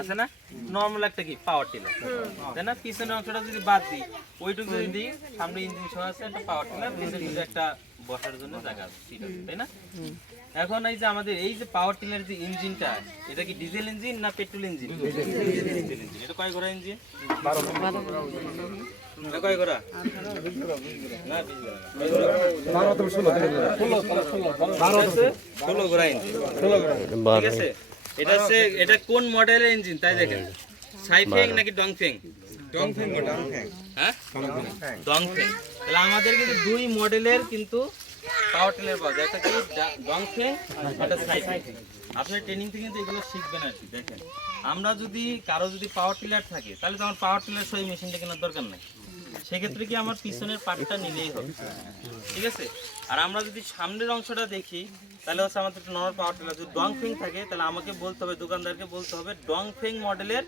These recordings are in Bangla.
আছে না? নর্মাল একটা কি পাওয়ার টিলার তাই না? পিছনের অংশটা যদি বাদ দিই ওইটুকু যদি দিই সামনে ইঞ্জিন সহ আছে একটা পাওয়ার টিলার পিছনে যদি একটা বসার জন্য জায়গা আছে তাই না? এখন এই যে আমাদের এই যে পাওয়ার টিলার যে ইঞ্জিনটা এটা কি ডিজেল ইঞ্জিন না পেট্রোল ইঞ্জিন ডিজেল ইঞ্জিন এটা কয় ঘোড়া ইঞ্জিন এটা কয় না ঘোড়া। না। ষোলো। ঘোড়া ইঞ্জিন ঠিক আছে? এটা হচ্ছে এটা কোন মডেলের ইঞ্জিন তাই দেখেন। সাইফেং নাকি ডংফেং ডংফেং হ্যাঁ? ডংফেং তাহলে আমাদের কিন্তু দুই মডেলের কিন্তু পাওয়ার টিলার পাওয়া যায়। একটা কি ডা- ডংফেং একটা সাইফেং আপনার ট্রেনিং থেকে কিন্তু এগুলো শিখবেন আর কি দেখেন। আমরা যদি কারও যদি পাওয়ার টিলার থাকে তাহলে তো আমার পাওয়ার টিলার সহ মেশিনটা কেনার দরকার নাই। সেক্ষেত্রে কি আমার পিছনের পার্টটা নিলেই হবে। ঠিক আছে? আর আমরা যদি সামনের অংশটা দেখি তাহলে হচ্ছে আমাদের একটা নর্মাল পাওয়ার টিলার যদি ডং ফেং থাকে তাহলে আমাকে বলতে হবে দোকানদারকে বলতে হবে ডং ফেং মডেলের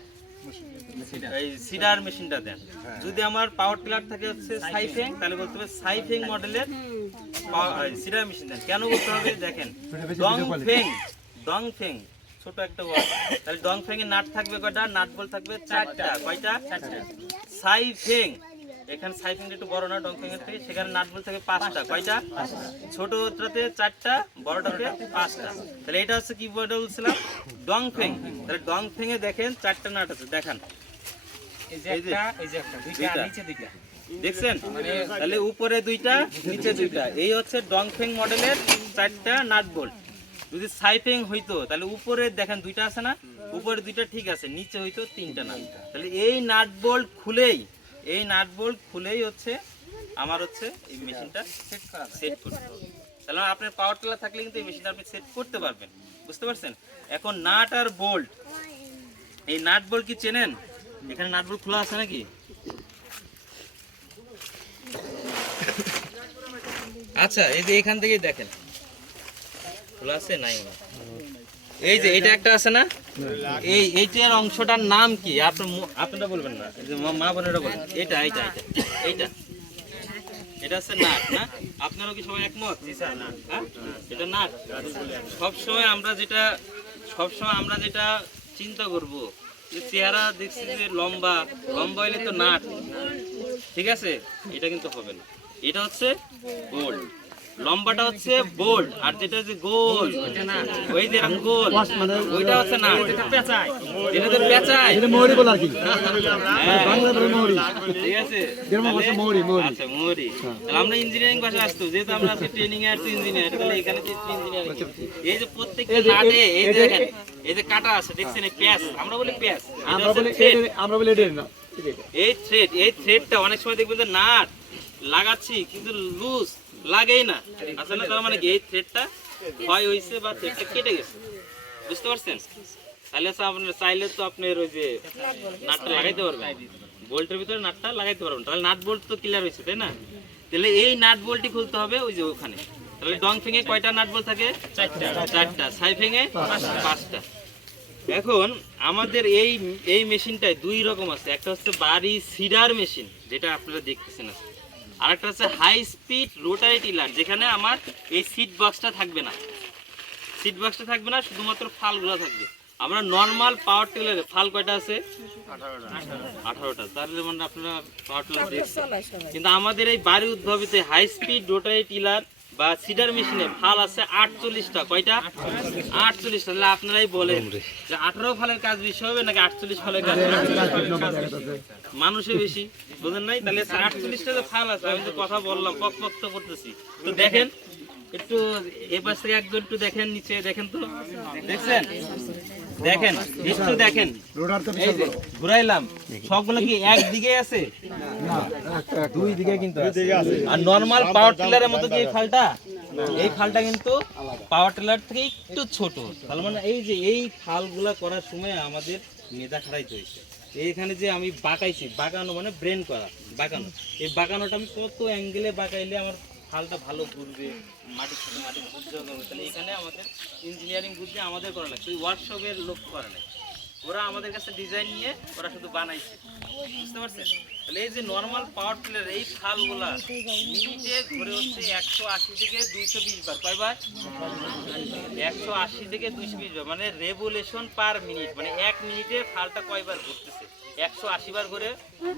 এই সিডার মেশিনটা দেন। যদি আমার পাওয়ার টিলার থাকে হচ্ছে সাইফেং তাহলে বলতে হবে সাইফেং মডেলের সিডার মেশিন দেন। কেন বলতে হবে? দেখেন ডং ফেং ডং ফেং ছোট একটা ওয়ার্ড তাহলে ডং ফেং এর নাট থাকবে কয়টা? নাট বল থাকবে চারটা। কয়টা? চারটা। সাইফেং এখানে সাইফেং একটু বড় না ডং ফেং এর থেকে। সেখানে নাট বল থাকে পাঁচটা। কয়টা? ছোটটাতে চারটা বড়টাতে পাঁচটা। তাহলে এটা হচ্ছে কি বলছিলাম ডং ফেং তাহলে ডং ফেং এ দেখেন চারটা নাট আছে দেখান। এই যে একটা এই যে একটা দুইটা দুইটা। নিচে দুইটা। দেখছেন? তাহলে উপরে দুইটা নিচে দুইটা। এই হচ্ছে ডংফেং মডেলের চারটা নাট বোল্ট যদি সাইফেং হইতো তাহলে উপরে দেখেন দুইটা আছে না? উপরে দুইটা ঠিক আছে নিচে হইতো তিনটা নাট। তাহলে এই নাট বোল্ট খুলেই এই নাট বোল্ট খুলেই হচ্ছে আমার হচ্ছে এই মেশিনটা সেট করা সেট করতে হবে। তাহলে আপনার পাওয়ার টিলার থাকলে কিন্তু এই মেশিনটা আপনি সেট করতে পারবেন। বুঝতে পারছেন? এখন নাট আর বোল্ট এই নাট বোল্ট কি চেনেন? এখানে নাট বোল্ট খোলা আছে নাকি? আচ্ছা এই যে এখান থেকেই দেখেন। খোলা আছে? নাই না এই যে এটা একটা আছে না? এই এইটার অংশটার নাম কি? আপনার আপনারা বলবেন না। মা- বোনেরা বলেন এটা এইটা এইটা এইটা। এটা না? আপনারাও কি সবাই একমত? হ্যাঁ? এটা সবসময় আমরা যেটা সবসময় আমরা যেটা চিন্তা করব যে চেহারা দেখছি যে লম্বা লম্বা হইলে তো নাট ঠিক আছে? এটা কিন্তু হবে না। এটা হচ্ছে গোল্ড লম্বাটা হচ্ছে বোল্ড আর যেটা যে গোল ওই যে গোল ওইটা হচ্ছে না। তো পেঁচায় মৌরি বলা কি। হ্যাঁ, ঠিক আছে। আচ্ছা মৌরি। তাহলে আমরা ইঞ্জিনিয়ারিং ভাষা আসতো যেহেতু আমরা আজকে ট্রেনিং এ আসছি ইঞ্জিনিয়ার তাহলে এখানে ইঞ্জিনিয়ারিং এই যে প্রত্যেকটা এই কাটে এই যে দেখেন এই যে কাটা আছে দেখছেন এই প্যাচ আমরা বলি এটা আমরা বলি আমরা বলি এটা না। এই থ্রেড এই থ্রেডটা অনেক সময় দেখবেন যে নাট লাগাচ্ছি কিন্তু লুজ লাগেই না। আসলে তার মানে কি এই থ্রেডটা ক্ষয় হয়েছে বা থ্রেডটা কেটে গেছে? বুঝতে পারছেন? তাহলে আপনার, চাইলে তো আপনার ওই যে নাটটা লাগাইতে পারবেন। বোল্টের ভিতরে নাটটা লাগাইতে পারবেন। তাহলে নাট বোল্ট তো ক্লিয়ার হয়েছে তাই না? তাহলে এই নাট বোল্টই খুলতে হবে ওই যে ওখানে। তাহলে ডং ফিঙে কয়টা নাট বোল্ট থাকে? চারটা। চারটা সাই ফিঙে পাঁচটা। এখন আমাদের এই এই মেশিনটায় দুই রকম আছে। একটা হচ্ছে বাড়ি সিডার মেশিন, যেটা আপনারা দেখতেছেন আজকে। আর একটা হচ্ছে হাই স্পিড রোটারি টিলার যেখানে আমার এই সিট বক্সটা থাকবে না। সিট বক্সটা থাকবে না শুধুমাত্র ফালগুলো থাকবে। আমরা নর্মাল পাওয়ার টিলারে ফাল কয়টা আছে? আঠারোটা। তার মানে আপনারা পাওয়ার টিলার দেখছেন। কিন্তু আমাদের এই বাড়ি উদ্ভাবিত হাই স্পিড রোটারি টিলার বা সিডার মেশিনে ফাল আছে আটচল্লিশটা কয়টা? আটচল্লিশটা তাহলে আপনারাই বলেন যে আঠারো ফালের কাজ বেশি হবে নাকি আটচল্লিশ ফালের কাজ মানুষে বেশি বুঝেন নাই? তাহলে আটচল্লিশটা যে ফাল আছে আমি তো কথা বললাম পক পক তো করতেছি। তো দেখেন একটু এ পাশ থেকে একজন একটু দেখেন নিচে দেখেন তো। দেখছেন? দেখেন একটু দেখেন। ঘুরাইলাম, সবগুলো কি একদিকে আছে? দুই দিকে কিন্তু আর নরমাল পাওয়ার টিলারের মতো কি এই ফালটা এই ফালটা কিন্তু পাওয়ার টিলার থেকে একটু ছোট। তার মানে এই যে, এই ফালগুলা করার সময় আমাদের মেধা খারাইতে হয়েছে। এইখানে যে আমি বাঁকাইছি, বাঁকানো মানে ব্রেন করা, বাঁকানো। এই বাঁকানোটা আমি কত অ্যাঙ্গেলে বাঁকাইলে আমার ফালটা ভালো ঘুরবে মাটির সাথে মাটির বুঝতে হবে। তাহলে এখানে আমাদের ইঞ্জিনিয়ারিং বুদ্ধি আমাদের করা লাগছে ওই ওয়ার্কশপের লোক করে নাই ওরা আমাদের কাছে ডিজাইন নিয়ে ওরা শুধু বানাইছে। বুঝতে পারছেন? তাহলে এই যে নর্মাল পাওয়ার টিলার এই ফালগুলা মিনিটে ঘুরে হচ্ছে একশো আশি থেকে দুইশো বিশ বার। কয়বার একশো আশি থেকে দুইশো বিশ বার। মানে রেভুলেশন পার মিনিট মানে এক মিনিটে ফালটা কয়বার ঘুরতেছে? একশো আশি বার ঘুরে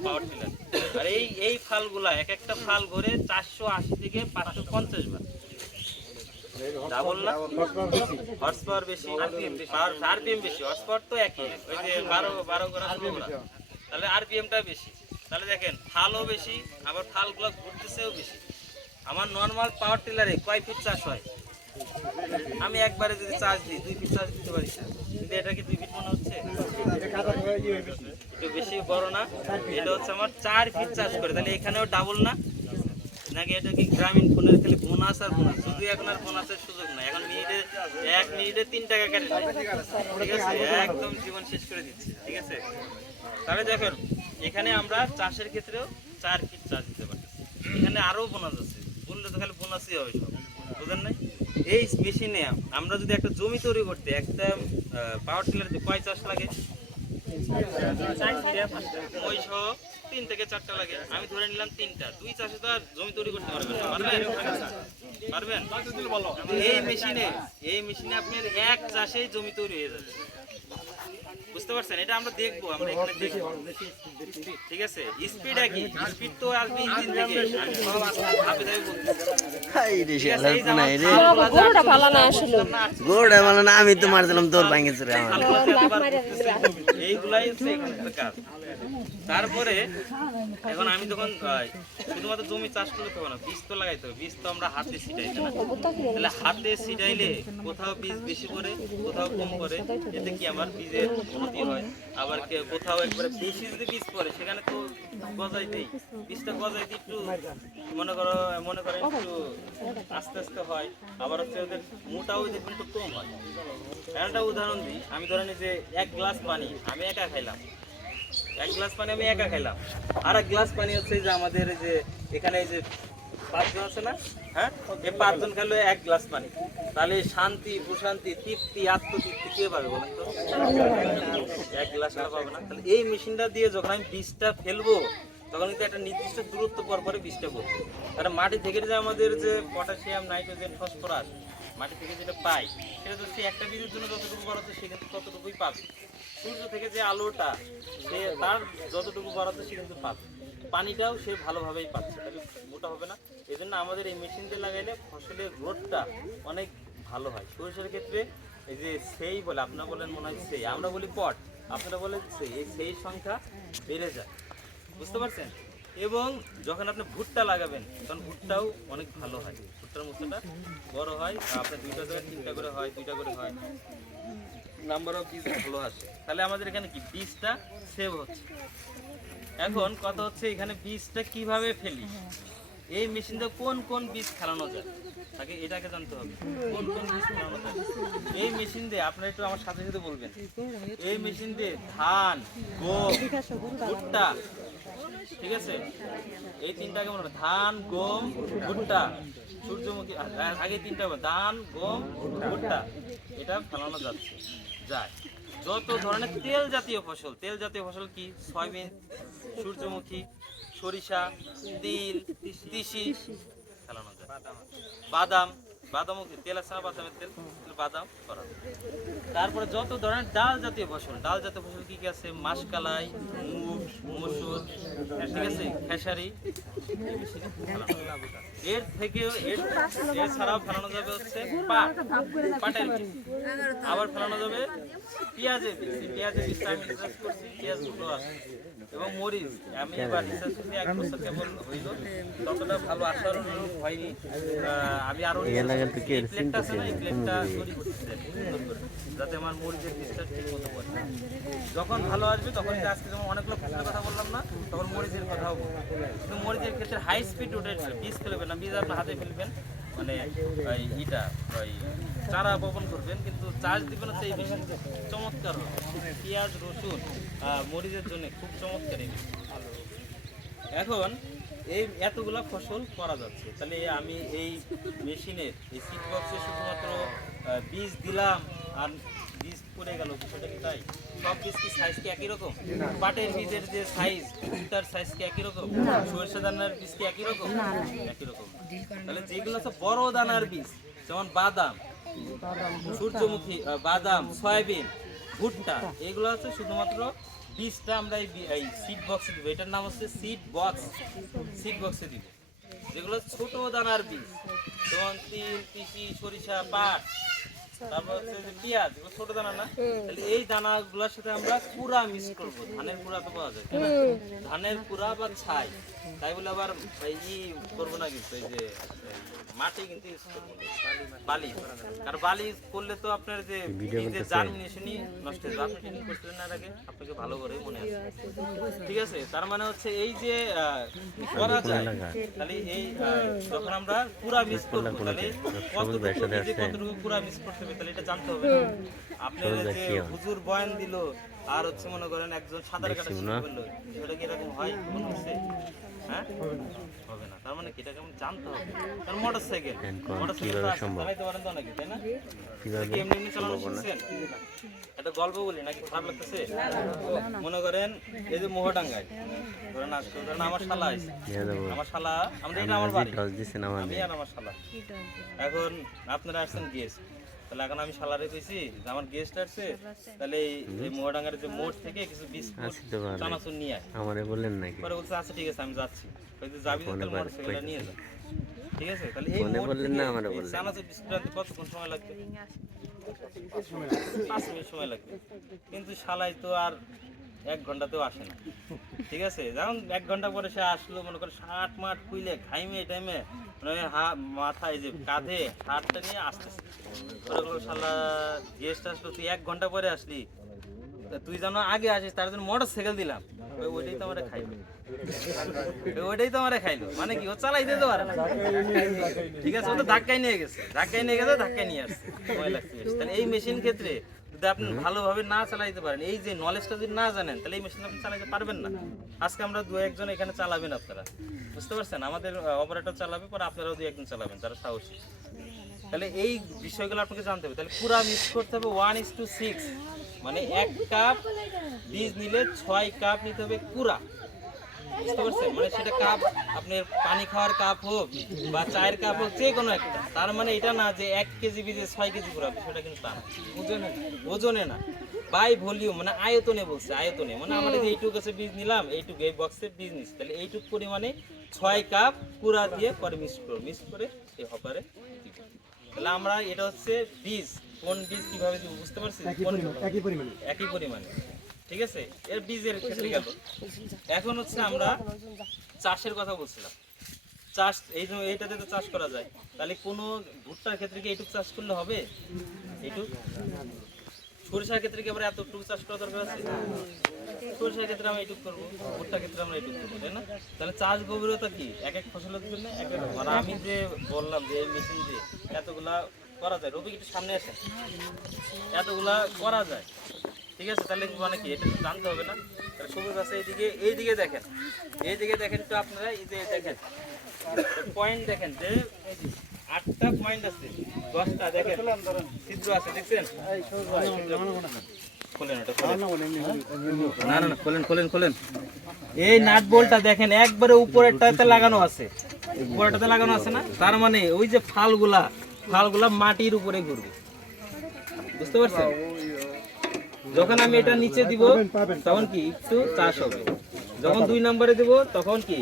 পাওয়ার টিলার আর এই এই ফালগুলা, এক একটা ফাল ঘুরে চারশো আশি থেকে পাঁচশো পঞ্চাশ বার। তো একই। ওই যে বারো বারো করা করা। তাহলে বেশি। তাহলে দেখেন, ফালও বেশি, আবার ফালগুলো ঘুরতেছেও বেশি। আমার নর্মাল পাওয়ার টিলারে কয় ফিট চাষ হয়? আমি একবারে যদি চার্জ দিই, দুই ফিট চার্জ দিতে পারি। স্যার। কিন্তু এটা কি দুই ফিট মনে হচ্ছে। একটু বেশি বড় না, এটা হচ্ছে আমার চার ফিট করে, তাহলে এখানেও ডাবল না? নাকি এটা কি গ্রামীণ ফোনের খালি বোনাস আর বোনাস শুধু এখন আর বোনাসের সুযোগ নাই, এখন মিনিটে এক মিনিটে তিন টাকা ঠিক আছে, একদম জীবন শেষ করে দিচ্ছে, ঠিক আছে? তাহলে দেখেন, এখানে আমরা চাষের ক্ষেত্রেও চার ফিট চাষ দিতে পারি এখানে আরও বোনাস আছে বললে তো খালি বোনাসই হবে সব বুঝলেন নাই? এই মেশিনে আমরা যদি একটা জমি তৈরি করতে একটা পাওয়ার টিলার কয় চাষ লাগে? ওই সহ তিন থেকে চারটা লাগে। আমি ধরে নিলাম তিনটা। দুই চাষে তো আর জমি তৈরি করতে পারবেন? পারবেন? পারবেন? এই মেশিনে এই মেশিনে আপনার এক চাষেই জমি তৈরি হয়ে যাবে। বুঝতে পারছেন? এটা আমরা দেখব আমরা এখানে দেখব। ঠিক আছে? স্পিড একই স্পিড তো আসবে ইঞ্জিন থেকে আমি সব ধাপে ধাপে আমি তো মারছিলাম তোর ভাঙে। এইগুলাই হচ্ছে এখানকার কাজ। তারপরে এখন আমি যখন শুধুমাত্র জমি চাষ করলে তো না বীজ তো লাগাইতে হবে বীজ তো আমরা হাতে ছিটাই। না তাহলে হাতে ছিটাইলে কোথাও বীজ বেশি করে কোথাও কম করে এতে কি আমার বীজের ক্ষতি হয়? আবার কে- কোথাও একবারে বেশি যদি বীজ পড়ে সেখানে তো গজাই দেই বীজটা গজাই দিই একটু মনে করো মনে করেন একটু আস্তে আস্তে হয় আবার হচ্ছে ওদের মোটাও দেখবেন একটু কম হয়। একটা উদাহরণ দিই আমি ধরেন যে এক গ্লাস পানি আমি একা খাইলাম এক গ্লাস পানি আমি একা খাইলাম। আর এক গ্লাস পানি হচ্ছে যে আমাদের যে এখানে যে পাঁচজন আছে না? হ্যাঁ? এই পাঁচজন খেলো এক গ্লাস পানি। তাহলে শান্তি, প্রশান্তি, তৃপ্তি, আত্মতৃপ্তি কে পাবে বলেন তো? এক গ্লাস পাবে না? তাহলে এই মেশিনটা দিয়ে যখন আমি বীজটা ফেলব, তখন কিন্তু একটা নির্দিষ্ট দূরত্ব পর পরে বীজটা পড়বে। তাহলে মাটি থেকে যে আমাদের যে পটাশিয়াম, নাইট্রোজেন, ফসফরাস মাটি থেকে যেটা পাই, সেটা তো সে একটা বীজের জন্য যতটুকু বরাদ্দ, সে কিন্তু ততটুকুই পাবে। সূর্য থেকে যে আলোটা, সে তার যতটুকু বরাদ্দ, সে কিন্তু পাচ্ছে। পানিটাও সে ভালোভাবেই পাচ্ছে তাহলে মোটা হবে না। এই জন্য আমাদের এই মেশিন দিয়ে লাগাইলে ফসলের গ্রোথটা অনেক ভালো হয়। সরিষার ক্ষেত্রে এই যে সেই বলে, আপনারা বলেন মনে হয় সেই, আমরা বলি পট, আপনারা বলেন সেই, এই সেই সংখ্যা বেড়ে যায়। বুঝতে পারছেন? এবং যখন আপনি ভুট্টা লাগাবেন, তখন ভুট্টাও অনেক ভালো হয়। ভুট্টার মশলাটা বড় হয় আপনার দুইটা করে, তিনটা করে হয়, দুইটা করে হয়। নাম্বার অফ বীজ ভালো আসে তাহলে আমাদের এখানে কি বীজটা সেভ হচ্ছে। এখন কথা হচ্ছে এখানে বীজটা কীভাবে ফেলি? এই মেশিনটা কোন কোন বীজ খেলানো যায়? তাকে এটাকে জানতে হবে। কোন কোন বীজ খেলানো যায়? এই মেশিন দিয়ে আপনারা একটু আমার সাথে সাথে বলবেন। এই মেশিন দিয়ে ধান, গম, ভুট্টা, ঠিক আছে? এই তিনটাকে মনে। ধান, গম, ভুট্টা। সূর্যমুখী আগে তিনটা ধান, গম, ভুট্টা। এটা ফেলানো যাচ্ছে। যায় যত ধরনের তেল জাতীয় ফসল, তেল জাতীয় ফসল কি? সয়াবিন, সূর্যমুখী, সরিষা, তিল, তিসি, ফেলানো যায় বাদাম, বাদামও? তেল আছে বাদামের তেল? বাদাম করা। তারপরে যত ধরনের ডাল জাতীয় ফসল, ডাল জাতীয় ফসল কি কি আছে? মাসকালাই মসুর ঠিক আছে খেসারি এর থেকেও এর এছাড়াও ফেলানো যাবে হচ্ছে পাট পাটের আবার ফেলানো যাবে পেঁয়াজের পেঁয়াজের বীজটা আমি রিসার্চ করছি পেঁয়াজগুলো আছে এবং মরিচ আমি এবার রিসার্চ করছি এক বছর কেবল হইল ততটা ভালো আসার অনুরূপ হয়নি আমি আরও প্লেটটা আছে না, এই প্লেটটা তৈরি করতেছি আমি সুন্দর করে, যাতে আমার মরিচের বীজটা ঠিক মতো পড়ে যখন ভালো আসবে, তখন আজকে যেমন অনেকগুলো ফসলের কথা বললাম না, তখন মরিচের কথাও বলব। কিন্তু মরিচের ক্ষেত্রে হাই স্পিড রোটেট বীজ ফেলবেন না, বীজ আপনার হাতে ফেলবেন। মানে ওই ইটা ওই চারা বপন করবেন, কিন্তু চার্জ দিবেন হচ্ছে এই মেশিন চমৎকার পেঁয়াজ, রসুন মরিচের জন্য খুব চমৎকার এই এখন এই এতগুলা ফসল করা যাচ্ছে। তাহলে আমি এই মেশিনের, এই সিট বক্সে শুধুমাত্র বীজ দিলাম আর বীজ পড়ে গেল বিষয়টা কি তাই? সব বীজ কি সাইজ কি একই রকম? পাটের বীজের যে সাইজ তার সাইজ কি একই রকম? সরিষা দানার বীজ কি একই রকম? একই রকম। তাহলে যেগুলো হচ্ছে বড় দানার বীজ যেমন বাদাম সূর্যমুখী বাদাম সয়াবিন ভুট্টা এগুলো হচ্ছে শুধুমাত্র বীজটা আমরা এই সিড বক্সে দিব। এটার নাম হচ্ছে সিড বক্স সিড বক্সে দিব। যেগুলো ছোট দানার বীজ যেমন তিল তিসি সরিষা পাট তারপর হচ্ছে পেঁয়াজ ছোট দানা না? তাহলে এই দানাগুলোর সাথে আমরা কুড়া মিক্স করব। ধানের কুড়া তো পাওয়া যায় ধানের কুড়া বা ছাই তাই বলে আবার ই করব না কিন্তু এই যে মাটি কিন্তু use করব। বালি কারণ বালি করলে তো আপনার যে জার্মিনেশনই নষ্ট হয়ে যাবে আপনি করছিলেন না আগে? আপনাকে ভালো করে মনে আছে। ঠিক আছে? তার মানে হচ্ছে এই যে আহ, করা যায় তাহলে এই যখন আমরা পুরা মিস করব তাহলে কতটুকু কতটুকু পুরা মিস করতে হবে তাহলে এটা জানতে হবে। আপনার যে হুজুর বয়ান দিল আর হচ্ছে মনে করেন একজন সাঁতার কাটা শিখে বলল সেটা কি এরকম হয়? মনে হচ্ছে। হ্যাঁ? হবে না। তার মানে কি? এটা কেমন জানতে হবে? কারণ মোটর সাইকেল মোটর সাইকেল চালাইতে পারেন তো নাকি তাই না? কি এমনি এমনি চালানো শিখছেন? একটা গল্প বলি নাকি খারাপ লাগতেছে? মনে করেন এই যে মোহডাঙ্গায় ধরেন আজকে ধরেন আমার শালা আছে আমার শালা আমরা এটা আমার বাড়ি। আমি আর আমার শালা। এখন আপনারা আসছেন গেস্ট তাহলে এখন আমি সালারে কইছি যে আমার গেস্ট আসছে তাহলে এই- মোহডাঙ্গার যে মোড় থেকে কিছু বিস্কুট চানাচুর নিয়ে আয়। আমারে বললেন নাকি? পরে বলছে আচ্ছা ঠিক আছে আমি যাচ্ছি। কইতে যাবি তো তোর মোটরসাইকেলটা নিয়ে যা। ঠিক আছে তাহলে এই মোড় বললেন না, আমারে বললেন। চানাচুর বিস্কুট আনতে কতক্ষণ সময় লাগবে? পাঁচ মিনিট সময় লাগবে। কিন্তু শালাই তো আর এক ঘন্টাতেও আসে না। ঠিক আছে? যেমন এক ঘণ্টা পরে সে আসলো, মনে করে শার্ট মাঠ খুইলে ঘাইমে টাইমে মানে মাথায় যে কাঁধে হাতটা নিয়ে আসতেছে। গেস্ট আসলো, তুই এক ঘণ্টা পরে আসলি। তুই যেন আগে আসিস, তার জন্য মোটর সাইকেল দিলাম ওইটাই তো আমরা খাইলো। ওইটাই তো আমরা খাইলো। মানে কি, ও চালাই দিতে পারে ঠিক আছে, ও তো ধাক্কায় নিয়ে গেছে। ধাক্কায় নিয়ে গেছে, ধাক্কায় নিয়ে আসছে। এই মেশিন ক্ষেত্রে যদি আপনি ভালোভাবে না চালাইতে পারেন এই যে নলেজটা যদি না জানেন তাহলে এই মেশিন আপনি চালাইতে পারবেন না। আজকে আমরা দু একজন এখানে চালাবেন আপনারা। বুঝতে পারছেন? আমাদের অপারেটর চালাবে পরে আপনারাও দু একজন চালাবেন তারা সাহসী। তাহলে এই বিষয়গুলো আপনাকে জানতে হবে। তাহলে পুরা মিক্স করতে হবে ওয়ান ইস টু সিক্স মানে এক কাপ বীজ নিলে ছয় কাপ নিতে হবে পুরা। বুঝতে পারছেন? মানে সেটা কাপ আপনার পানি খাওয়ার কাপ হোক বা চায়ের কাপ হোক যে কোনো একটা। তার মানে এটা না যে এক কেজি বীজে ছয় কেজি পুরা সেটা কিন্তু তা না। ওজনে ওজনে না। বাই ভলিউম মানে আয়তনে বলছে আয়তনে। মানে আমাদের এইটুকু আছে বীজ নিলাম এইটুক এই বক্সে বীজ নিচ্ছি তাহলে এইটুকু পরিমাণে ছয় কাপ কুড়া দিয়ে পরে মিক্স করব মিক্স করে এই হপারে তাহলে আমরা এটা হচ্ছে বীজ কোন বীজ কীভাবে বুঝতে পারছি কোন একই পরিমাণে। একই পরিমাণে। ঠিক আছে? এর বীজের ক্ষেত্রে গেল এখন হচ্ছে আমরা চাষের কথা বলছিলাম। চাষ এই যে এইটাতে তো চাষ করা যায়। তাহলে কোনো ভুট্টার ক্ষেত্রে কি এইটুকু চাষ করলে হবে? এইটুক? সরিষার ক্ষেত্রে কি আবার এতটুকু চাষ করা দরকার আছে? সরিষার ক্ষেত্রে আমরা এইটুকু করব ভুট্টার ক্ষেত্রে আমরা এইটুকু করব তাই না? তাহলে চাষ গভীরতা কি? এক এক ফসলের জন্য এক এক। আর আমি যে বললাম যে এই মেশিন দিয়ে এতগুলা করা যায় রবি একটু সামনে আসে এতগুলা করা যায়। ঠিক আছে? তাহলে মানে কি? এটা জানতে হবে না। তাহলে সবুজ আছে এইদিকে এইদিকে দেখেন। এইদিকে দেখেন তো আপনারা, এই যে দেখেন। পয়েন্ট দেখেন যে আটটা পয়েন্ট আছে, দশটা দেখেন। ছিদ্র আছে, দেখছেন? খোলেন না না, খোলেন খোলেন খোলেন। এই নাট বলটা দেখেন, একবারে উপরেরটাতে লাগানো আছে। উপরেরটাতে লাগানো আছে না? তার মানে ওই যে ফালগুলা ফালগুলা মাটির উপরে ঘুরবে। বুঝতে পারছেন? যখন আমি এটা নিচে দিব তখন কি একটু চাষ হবে। যখন দুই নম্বরে দিব তখন কি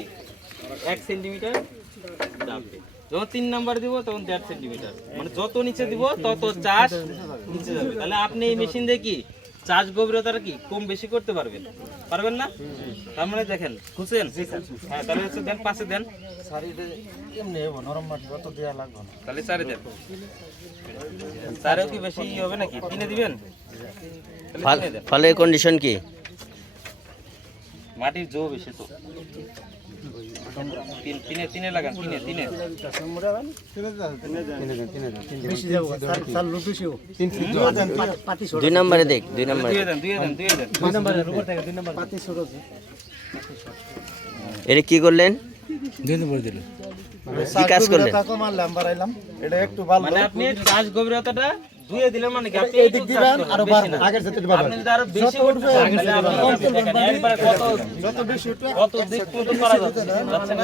এক সেন্টিমিটার যখন তিন নম্বরে দিব তখন দেড় সেন্টিমিটার। মানে যত নিচে দিব তত চাষ নিচে যাবে। তাহলে আপনি এই মেশিন দিয়ে কি চাষ গভীরতাটা কি কম বেশি করতে পারবেন? পারবেন না? তার মানে দেখেন খুঁজছেন হ্যাঁ তাহলে হচ্ছে দেন পাশে দেন। তাহলে চারে দেন। চারেও কি বেশি হবে নাকি? তিনে দিবেন? ফলের কন্ডিশন কি? মাটির জো বেশি তো। তিন তিনে তিনে লাগান তিনে তিনে। দুই নম্বরে দেখ দুই কি করলেন? কাজ করলেন? এটা একটু ভালো। মানে আপনি চাষ গভীরতাটা দিলে মানে কি? আপনি এদিক দিবেন, চাষ করবেন, আরও বেশি বাড়বে, আগের চেয়ে বাড়বে। আপনি যদি আরও বেশি করতে চান, তাহলে আপনি দেখেন, একবারে কত কত দিক পর্যন্ত করা যাচ্ছে যাচ্ছে না?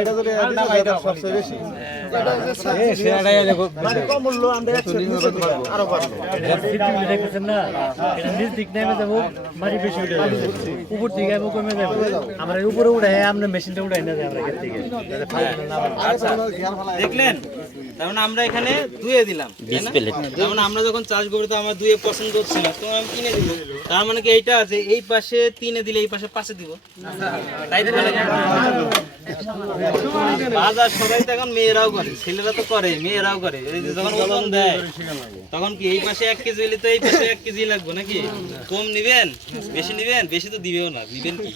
এটা যদি এটা সবচেয়ে বেশি। মানে কম মূল্য আমরা একশো নিচে দিলাম, আরও বাড়বে। দেখতেছেন না? এটা নিচ দিক নেমে যাব মাটি বেশি উঠে যাবে। উপর দিকে কমে যাব। আমরা উপরে উঠাই আমরা মেশিনটা উঠাই না আমরা ক্ষেত থেকে। আচ্ছা। দেখলেন? তার মানে আমরা এখানে ধুয়ে দিলাম তার মানে আমরা যখন চাষ করি তো আমার দুয়ে পছন্দ হচ্ছে না তো আমি কিনে দিব। তার মানে কি এইটা আছে এই পাশে তিনে দিলে এই পাশে পাশে দিব। তাই তো বাজার সবাই তো এখন মেয়েরাও করে ছেলেরা তো করে মেয়েরাও করে। যখন ওজন দেয় তখন কি এই পাশে এক কেজি হলে তো এই পাশে এক কেজি লাগবে নাকি? কম নিবেন বেশি নিবেন বেশি তো দিবেও না দিবেন কি?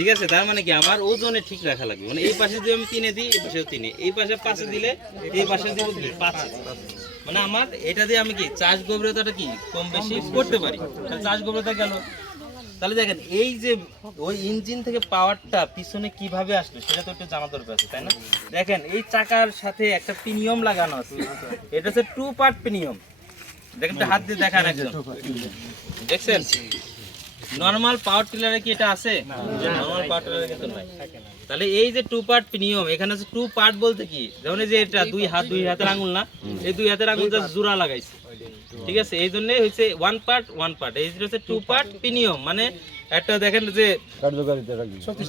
ঠিক আছে? তার মানে কি আমার ওজনে ঠিক রাখা লাগবে। মানে এই পাশে যদি আমি তিনে দিই, এই পাশেও তিনে। এই পাশে পাঁচে দিলে, এই পাশে দিব পাঁচে। মানে আমার এটা দিয়ে আমি কি চাষ গভীরতাটা কি কম বেশি করতে পারি? চাষ গভীরতা গেল। তাহলে দেখেন, এই যে ওই ইঞ্জিন থেকে পাওয়ারটা পিছনে কীভাবে আসলো সেটা তো একটু জানা দরকার আছে, তাই না? দেখেন, এই চাকার সাথে একটা পিনিয়ম লাগানো আছে। এটা হচ্ছে টু পার্ট পিনিয়ম। দেখেন হাত দিয়ে দেখান একদম। দেখছেন? নর্মাল পাওয়ার টিলারে কি এটা আছে? নর্মাল পাওয়ার টিলারে কিন্তু নাই। তাহলে এই যে টু পার্ট নিয়ম এখানে হচ্ছে টু পার্ট বলতে কি? যেমন এই যে এটা দুই হাত দুই হাতের আঙুল না? এই দুই হাতের আঙুল জাস্ট জোড়া লাগাইছে। ঠিক আছে? এই জন্য হচ্ছে ওয়ান পার্ট ওয়ান পার্ট এই যে হচ্ছে টু পার্ট পিনিয়ম মানে একটা দেখেন যে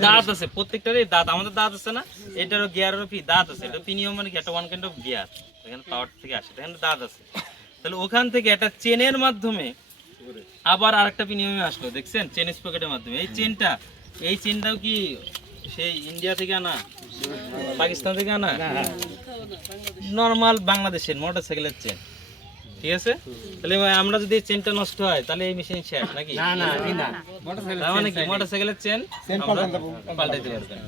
দাঁত আছে প্রত্যেকটারই দাঁত। আমাদের দাঁত আছে না? এটারও গিয়ারেরও দাঁত আছে। এটা পিনিয়ম মানে কি? একটা ওয়ান কাইন্ড অফ গিয়ার এখানে পাওয়ার থেকে আসে। এখানে দাঁত আছে। তাহলে ওখান থেকে একটা চেনের মাধ্যমে আবার আরেকটা বিনিময়ে আসলো দেখছেন? চেন স্পকেটের মাধ্যমে। এই চেনটা এই চেনটাও কি সেই ইন্ডিয়া থেকে আনা? পাকিস্তান থেকে আনা? নর্মাল বাংলাদেশের মোটরসাইকেলের চেন ঠিক আছে? তাহলে আমরা যদি চেনটা নষ্ট হয় তাহলে এই মেশিন শেষ নাকি? না না এই না। তার মানে কি? মোটরসাইকেলের চেন আমরা পাল্টাইতে পারবেন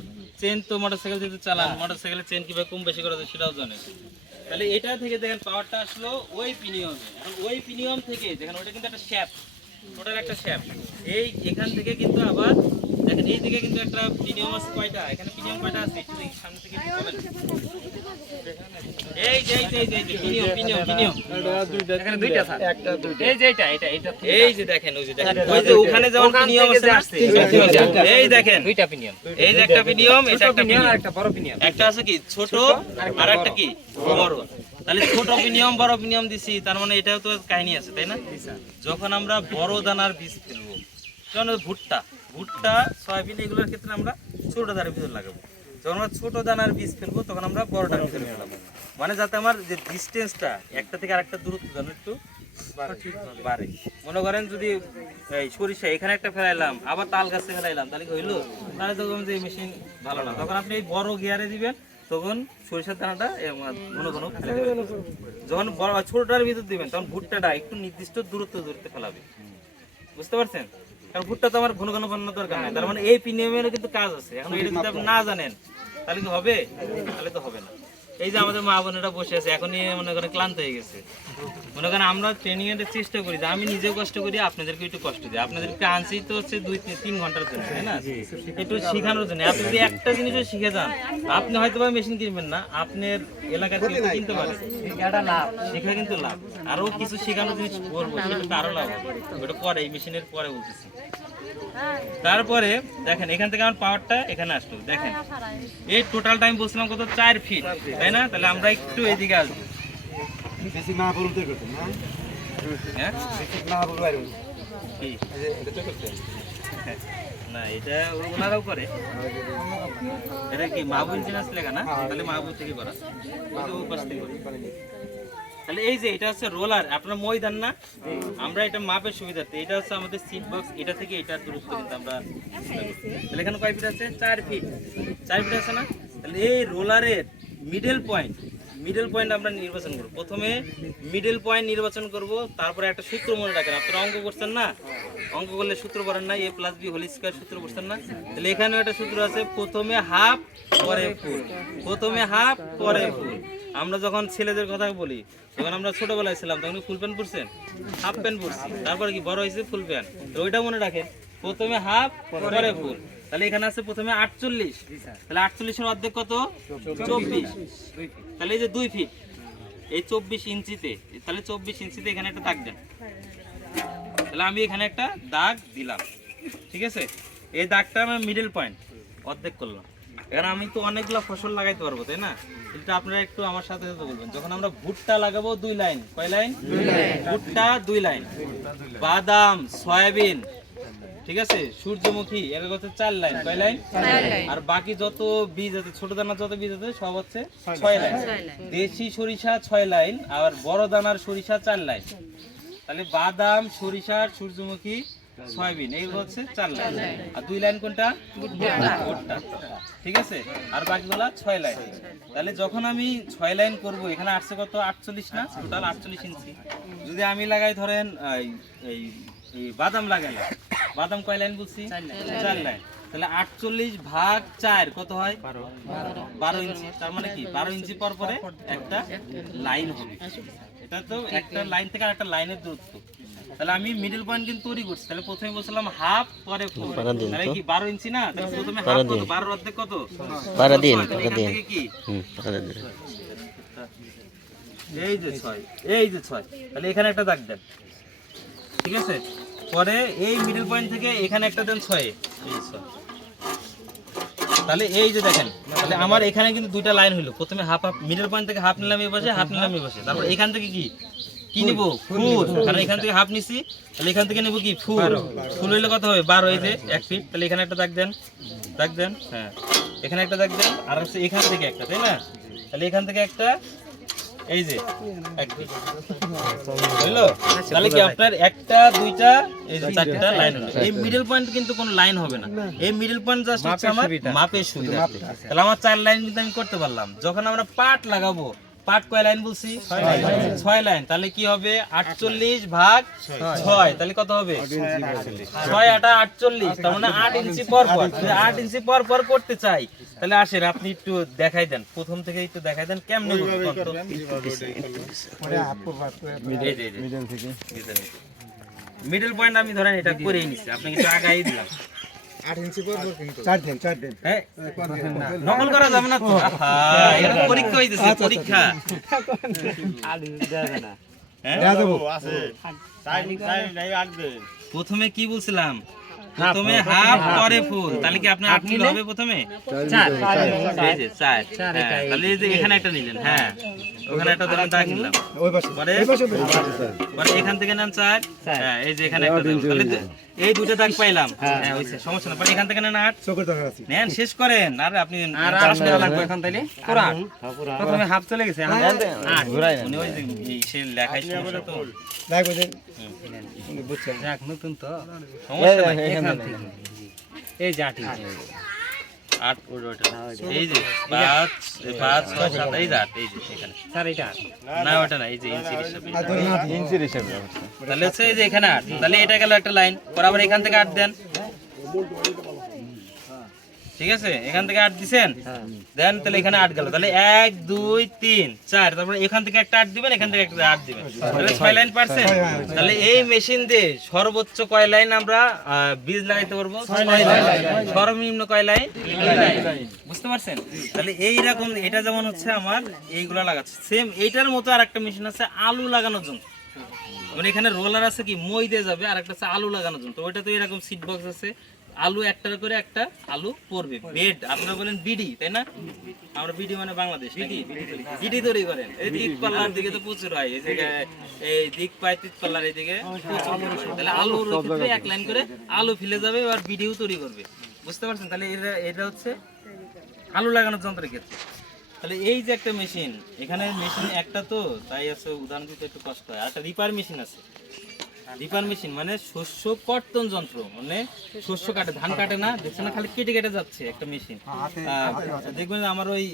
চেন তো মোটরসাইকেল যেহেতু চালান মোটরসাইকেলের চেন কীভাবে কম বেশি করা যায় সেটাও জানেন তাহলে এটা থেকে দেখেন পাওয়ারটা আসলো ওই পিনিয়মে এখন ওই পিনিয়ম থেকে দেখেন ওটা কিন্তু একটা শ্যাপ ওটার একটা শ্যাপ এই এখান থেকে কিন্তু আবার দেখেন এই দিকে কিন্তু একটা পিনিয়ম আছে কয়টা? এখানে পিনিয়ম কয়টা আছে? একটু দেখি সামনে থেকে একটু বলেন। এই যে এই যে এই যে, পিনিয়ম পিনিয়ম পিনিয়ম এখানে দুইটা স্যার এই যে এটা এটা এটা এই যে দেখেন ওই যে দেখেন। ওই যে ওখানে যেমন পিনিয়ম আছে না? এই দেখেন। দুইটা পিনিয়ন। এই যে একটা পিনিয়ম এটা একটা পিনিয়ন। আর একটা বড় পিনিয়ন। একটা আছে কি? ছোট আর একটা কি? বড়। তাহলে ছোট পিনিয়ম বড় পিনিয়ম দিছি তার মানে এটাও তো কাহিনী আছে তাই না? যখন আমরা বড় দানার বীজ ফেলব যেমন ভুট্টা ভুট্টা, সয়াবিন, এগুলোর ক্ষেত্রে আমরা ছোট দানার ভিতর লাগাবো। যখন আমরা ছোট দানার বীজ ফেলব, তখন আমরা বড় দানার ভিতরে ফেলাবো। মানে যাতে আমার যে ডিস্টেন্সটা একটা থেকে আরেকটা দূরত্ব যেন একটু বাড়ে। মনে করেন যদি, এই সরিষা, এখানে একটা ফেলাইলাম, আবার তাল গাছে ফেলাইলাম, তাহলে হইল? তাহলে তখন যে মেশিন ভালো না। তখন আপনি এই বড় গিয়ারে দিবেন, তখন সরিষার দানাটা ফেলে দেবেন। যখন বড়, ছোটটার ভিতর দিবেন, তখন ভুট্টাটা একটু নির্দিষ্ট দূরত্ব দূরত্বে ফেলাবে। বুঝতে পারছেন? কারণ ভুট্টা তো আমার ঘন ঘন বানানোর দরকার নাই। তার মানে এই পিনিয়মের কিন্তু কাজ আছে। এখন এটা যদি আপনি না জানেন, তাহলে কি হবে? তাহলে তো হবে না। এই যে আমাদের মা বোনেরা বসে আছে এখনই মনে করেন ক্লান্ত হয়ে গেছে। মনে করেন আমরা ট্রেনিং এর চেষ্টা করি যে আমি নিজেও কষ্ট করি আপনাদেরকে একটু কষ্ট দিই। আপনাদেরকে আনছি তো হচ্ছে দুই তিন- ঘণ্টার জন্য তাই না? একটু শেখানোর জন্য। আপনি যদি একটা জিনিসও শিখে যান আপনি হয়তো বা মেশিন কিনবেন না আপনার এলাকার কেউ কিনতে পারেন এটা লাভ শেখা কিন্তু লাভ। আরও কিছু শেখানোর জিনিস করব সেটা তো আরও লাভ হবে। ওটা পরে এই মেশিনের পরে বলতেছি। তারপরে দেখেন এখান থেকে আমার পাওয়ারটা এখানে আসলো দেখেন। এই টোটাল টাইম বলছিলাম কত? চার ফিট তাই না? তাহলে আমরা একটু এদিকে আসব। না হ্যাঁ? না এটা তো না এটা ওনারাও করে। এটা কি মাহবুব ইঞ্জিনিয়ার্স লেখা না? তাহলে মাহবুব থেকে করা। ওই পাশ থেকে করা। তাহলে এই যে এটা হচ্ছে রোলার আপনার ময়দান না? আমরা এটা মাপের সুবিধার্থে এটা হচ্ছে আমাদের সিট বক্স এটা থেকে এটা দূরত্ব কিন্তু আমরা তাহলে এখানে কয় ফিট আছে? চার ফিট চার ফিট আছে না? তাহলে এই রোলারের মিডল পয়েন্ট মিডল পয়েন্ট আমরা নির্বাচন করব। প্রথমে মিডল পয়েন্ট নির্বাচন করব তারপরে একটা সূত্র মনে রাখেন। আপনারা অঙ্ক করছেন না? অঙ্ক করলে সূত্র করেন না A plus B whole square সূত্র করছেন না? তাহলে এখানেও একটা সূত্র আছে প্রথমে হাফ পরে ফুল প্রথমে হাফ পরে ফুল আমরা যখন ছেলেদের কথা বলি, যখন আমরা ছোটবেলায় ছিলাম, তখন ফুল প্যান্ট পরছেন? হাফ প্যান্ট পরছি। তারপরে কি বড় হয়েছে ফুল প্যান্ট? ওইটা মনে রাখেন, প্রথমে হাফ, পরে ফুল। তাহলে এখানে আছে প্রথমে আটচল্লিশ। তাহলে আটচল্লিশের অর্ধেক কত? চব্বিশ। তাহলে এই যে দুই ফিট এই চব্বিশ ইঞ্চিতে, তাহলে চব্বিশ ইঞ্চিতে এখানে একটা দাগ দেন। তাহলে আমি এখানে একটা দাগ দিলাম। ঠিক আছে? এই দাগটা আমার মিডল পয়েন্ট অর্ধেক করলাম। এখানে আমি তো অনেকগুলো ফসল লাগাইতে পারব তাই না? কিন্তু আপনারা একটু আমার সাথে সাথে বলবেন যখন আমরা ভুট্টা লাগাবো দুই লাইন কয় লাইন? ভুট্টা দুই লাইন। বাদাম সয়াবিন ঠিক আছে? সূর্যমুখী এর হচ্ছে চার লাইন কয় লাইন? আর বাকি যত বীজ আছে ছোট দানার যত বীজ আছে সব হচ্ছে ছয় লাইন। দেশি সরিষা ছয় লাইন আর বড় দানার সরিষা চার লাইন। তাহলে বাদাম সরিষা সূর্যমুখী সয়াবিন এইগুলো হচ্ছে চার লাইন। আর দুই লাইন কোনটা? ভুট্টা। ঠিক আছে? আর বাকিগুলা ছয় লাইন। তাহলে যখন আমি ছয় লাইন করব এখানে আসছে কত? আটচল্লিশ না? টোটাল আটচল্লিশ ইঞ্চি। যদি আমি লাগাই ধরেন এই বাদাম লাগাইলাম বাদাম কয় লাইন বলছি? চার লাইন। তাহলে আটচল্লিশ ভাগ চার কত হয়? বারো। ইঞ্চি। তার মানে কি? বারো ইঞ্চি পর পরে একটা লাইন হবে। এটা তো একটা লাইন থেকে আর একটা লাইনের দূরত্ব। তাহলে আমি মিডল পয়েন্ট কিন্তু তৈরি করছি। তাহলে প্রথমে বলছিলাম হাফ পরে দিন তাহলে কি বারো ইঞ্চি না? তাহলে প্রথমে হাফ কত। বারোর অর্ধেক কত? পারা দিন কি? হুম পারা দিন। এই যে ছয় এই যে ছয়। তাহলে এখানে একটা দাগ দেন। ঠিক আছে? পরে এই মিডল পয়েন্ট থেকে এখানে একটা দেন ছয়। এই ছয়। তাহলে এই যে দেখেন তাহলে আমার এখানে কিন্তু দুইটা লাইন হলো প্রথমে হাফ হাফ মিডল পয়েন্ট থেকে হাফ নিলাম এই পাশে হাফ নিলাম এই পাশে। তারপর এখান থেকে কি? কি নিব? ফুল কারণ এখান থেকে হাফ নিছি তাহলে এখান থেকে নেব কি? ফুল। ফুল হইলে কত হবে? বারো এই যে এক ফিট তাহলে এখানে একটা দাগ দেন। দাগ দেন হ্যাঁ। এখানে একটা দাগ দেন আর হচ্ছে এখান থেকে একটা তাই না? তাহলে এখান থেকে একটা এই যে এক feet। হইল? তাহলে কি আপনার একটা দুইটা এই যে চারটা লাইন হলো। এই মিডল পয়েন্ট কিন্তু কোনো লাইন হবে না। এই মিডল পয়েন্ট জাস্ট হচ্ছে আমার মাপের সুবিধা। তাহলে আমার চার লাইন কিন্তু আমি করতে পারলাম। যখন আমরা পাট লাগাবো পাট কয় লাইন বলছি? ছয় লাইন। তাহলে কি হবে? আটচল্লিশ ভাগ ছয়। তাহলে কত হবে? ছয় আটা আটচল্লিশ। তার মানে আট ইঞ্চি পর পর আট ইঞ্চি পর পর করতে চাই। তাহলে আসেন আপনি একটু দেখাই দেন। প্রথম থেকে একটু দেখাই দেন কেমনে মিডল পয়েন্ট আমি ধরেন এটা করেই নিচ্ছি আপনি কিন্তু আগাই দিলাম। নকল করা যাবে না তো? পরীক্ষা হইতেছে পরীক্ষা? দেয়া যাব প্রথমে কি বলছিলাম? প্রথমে হাফ পরে ফুল। তাহলে কি আপনার আট হবে প্রথমে? চার চার। হ্যাঁ, তাহলে এই যে এখানে একটা নিলেন হ্যাঁ। ওখানে একটা ধরেন দাগ নিলাম। ওই পাশে। পরে? পরে এখান থেকে নেন চার। হ্যাঁ এই যে এখানে একটা এই দুটো দাগ পাইলাম। হ্যাঁ। হইছে সমস্যা না পরে এখান থেকে নেন আট। চোখের দরকার আছে। নেন শেষ করেন। আর আপনি আর আট টাকা লাগবে এখন তাইলে? পুরা প্রথমে হাফ চলে গেছে আট। উনি ওই যে সে লেখাই সমস্যা তো। লাইক ওই বুঝছেন। যাক নতুন তো। সমস্যা নাই এখান থেকে। এই যে আট। আট ওটা ওটা। এই যে পাঁচ পাঁচ ছয় সাত এই যে আট এই যে এখানে। স্যার এটা আট। না ওটা না এই যে ইঞ্চির হিসাবে। আর ধরে না ইঞ্চির হিসাবে তাহলে হচ্ছে এই যে এখানে আট। তাহলে এটা গেল একটা লাইন। পর আবার এখান থেকে আট দেন। ঠিক আছে? এখান থেকে আট দিছেন? দেন তাহলে এখানে আট গেল। তাহলে এক দুই তিন চার। তারপরে এখান থেকে একটা আট দিবেন এখান থেকে একটা আট দিবেন। তাহলে ছয় লাইন পারছেন? তাহলে এই মেশিন দিয়ে সর্বোচ্চ কয় লাইন আমরা বীজ লাগাইতে পারব? সর্বনিম্ন কয় লাইন? লাইন। বুঝতে পারছেন? তাহলে এই রকম এটা যেমন হচ্ছে আমার এইগুলা লাগাচ্ছে। সেম এইটার মতো আর একটা মেশিন আছে আলু লাগানোর জন্য। মানে এখানে রোলার আছে কি মই দিয়ে যাবে আর একটা আছে আলু লাগানোর জন্য। তো ওইটা তো এরকম সিট বক্স আছে। আলু একটার করে একটা আলু পড়বে। বেড আপনারা বলেন বিডি তাই না? আমরা বিডি মানে বাংলাদেশ বিডি বিডি তৈরি করেন। এই দিক পাল্লার দিকে তো প্রচুর হয় এই জায়গায় এই দিক পায় তিক পাল্লার এই দিকে তাহলে ক্ষেত্রে এক লাইন করে আলু ফেলে যাবে আর বিডিও তৈরি করবে। বুঝতে পারছেন? তাহলে এটা এটা হচ্ছে আলু লাগানোর যন্ত্রের ক্ষেত্রে। তাহলে এই যে একটা মেশিন এখানে মেশিন একটা তো তাই আছে উদাহরণ দিতে একটু কষ্ট হয়। আর একটা রিপার মেশিন আছে। রিপার মেশিন মানে শস্য কর্তন যন্ত্র। মানে শস্য কাটে ধান কাটে না দেখছেন না খালি কেটে কেটে যাচ্ছে একটা মেশিন দেখবেন আমার ওই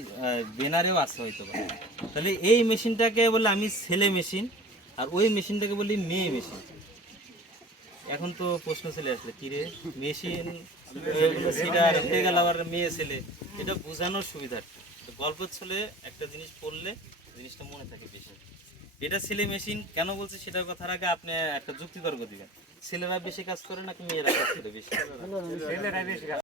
বেনারেও আছে হয়তো তাহলে এই মেশিনটাকে বলে আমি ছেলে মেশিন আর ওই মেশিনটাকে বলি মেয়ে মেশিন এখন তো প্রশ্ন চলে আসলে কি রে মেশিন সিটার হয়ে গেল আবার মেয়ে ছেলে? এটা বোঝানোর সুবিধার্থে। তো গল্পের ছলে একটা জিনিস পড়লে জিনিসটা মনে থাকে বেশি। এটা ছেলে মেশিন, কেন বলছে সেটার কথার আগে আপনি একটা যুক্তিতর্ক দিবেন। ছেলেরা বেশি কাজ করে নাকি মেয়েরা কাজ করে বেশি?